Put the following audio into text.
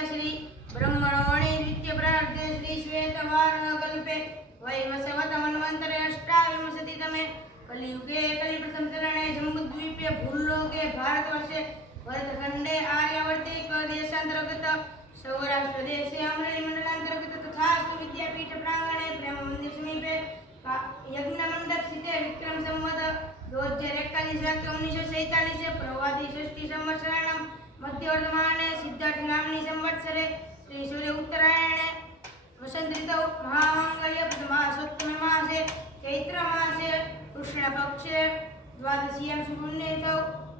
શ્રી બ્રહ્મણોણે નિત્ય પ્રાર્થે શ્રી શ્વેત વારણ કલ્પે વૈવસવત મન્વંતરે અષ્ટાવિમ સતી તમે. કલિયુગે કલિ પ્રથમ ચરણે જમ્બુદ્વીપે ભૂલોકે ભારત વર્ષે. ભરતખંડે આર્યાવર્તે દેશાંતર્ગત સૌરાષ્ટ્ર દેશે અમરેલી મંડળાંતર્ગત તથા વિદ્યાપીઠ પ્રાંગણે પ્રેમ મંદિર સમીપે. યજ્ઞ મંડપ સ્થિતે વિક્રમ સંવત. દોઢ ની શાખે ઓગણીસો સૈતાલીસ છે પ્રવાદી સિદ્ધાર્થ નામની સંવત્સરે શ્રી સૂર્ય ઉત્તરાયણે વસંત ઋતુ મહામંગલ્ય મહાસપ્તમી માસે ચૈત્ર માસે કૃષ્ણ પક્ષે દ્વાદશીયામ સુપુણ્ય થવું